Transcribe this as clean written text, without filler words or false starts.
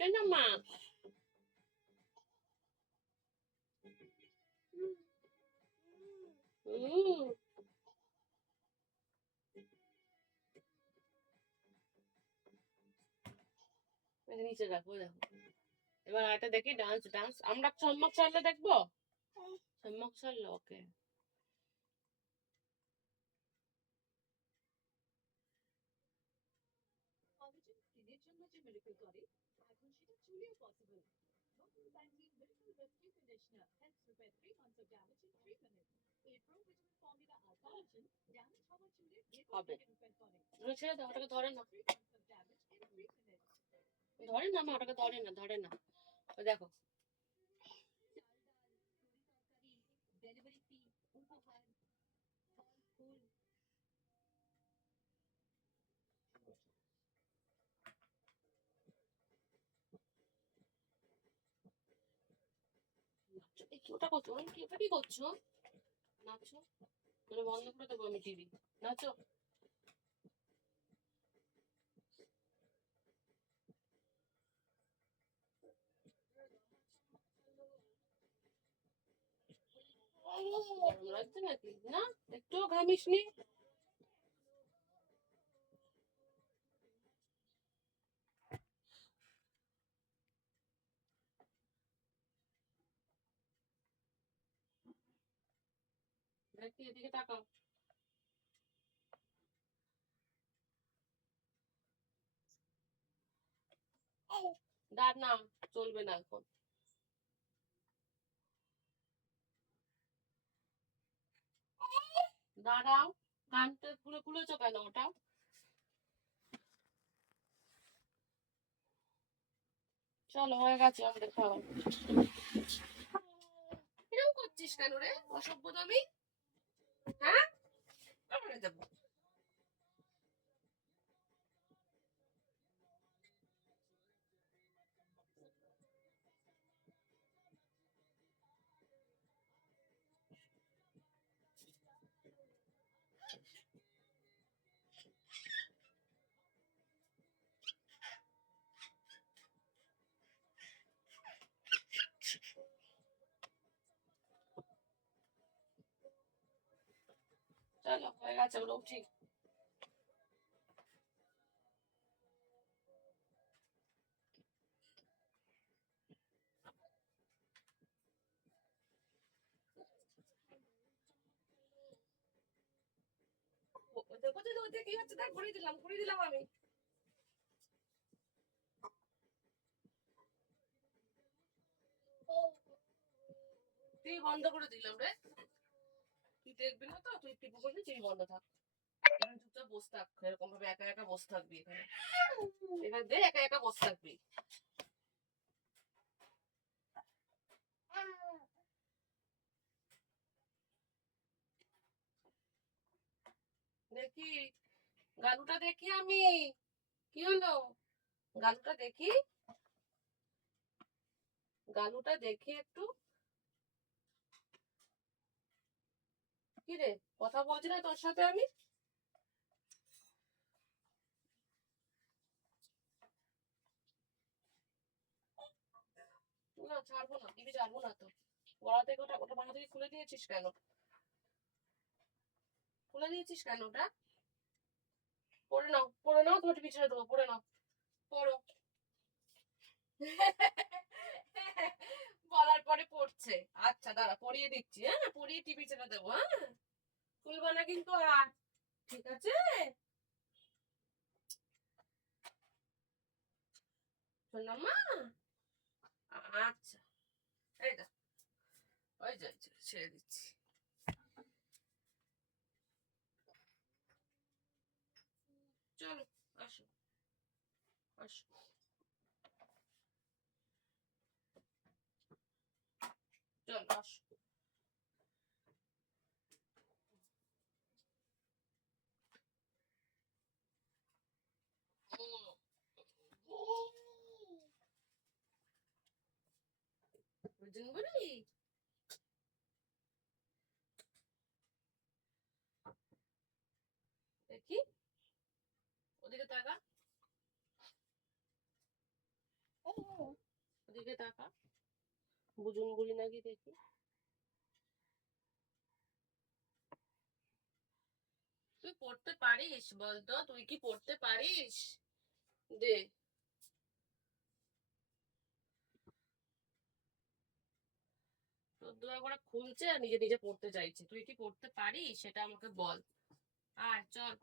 না মা নিচে রাখবো। দেখো এবার আরেকটা দেখি ডান্স ডান্স আমরা সম্মুখ ছাড়লে দেখবো সম্মুখ ছাড়লে ওকে হবে ছেড়ে দাও ওটাকে ধরে না ধরে না মা ওটাকে ধরে না ধরে না দেখো ওটা করছো কি ওটা কি করছো নাচো মানে বন্ধ করে দেবো আমি টিভি নাচো গরম লাগছে নাকি না একটুও ঘামিস নি দেখি এদিকে তাকাও দাঁড় না চলবে না এখন দাঁড়াও কানটা খুলেছো কেন ওটা চলো হয়ে গেছে আমাদের খাওয়া এরকম করছিস কেন রে অসভ্য তুমি হ্যাঁ আমরা যাবো চলো হয়ে গেছে আমরা উঠি দেখো তো ওতে কি হচ্ছে দেখ ঘুরিয়ে দিলাম আমি টিভি বন্ধ করে দিলাম রে তুই দেখবি না তো তুই টিভি করবি টিভি বন্ধ থাক এখানে চুপচাপ বসে থাক এরকম ভাবে একা একা বসে থাকবি এখানে এখানে দে একা একা বসে থাকবি দেখি গালুটা দেখি আমি কি হলো গালুটা দেখি গালুটা দেখি একটু কি রে কথা বলছি না তোর সাথে আমি না ছাড়বো না টিভি ছাড়বো না তো গলা থেকে ওটা ওটা বাংলা থেকে খুলে দিয়েছিস কেন খুলে দিয়েছিস কেন ওটা পড়ে নাও তোমার টিভি ছেড়ে দেবো পড়ে নাও পড়ো বলার পরে পড়ছে আচ্ছা দাঁড়া পড়িয়ে দিচ্ছি হ্যাঁ পড়িয়ে টিভি ছেড়ে দেবো হ্যাঁ খুলবো না কিন্তু আর ঠিক আছে শুনলাম মা আচ্ছা এই দা ওই যাই ছেড়ে দিচ্ছি চলো আসো আসো চলো আসো জুনবুরি দেখি ওদিকে তাকা দিকে তাকা, বুঝুন বুড়ি নাকি দেখি। তুই পড়তে পারিস বলতো? তুই কি পড়তে পারিস? দে। তোর দোয়া করে খুলছে আর নিজে নিজে পড়তে চাইছে। তুই কি পড়তে পারিস সেটা আমাকে বল। আয় চল।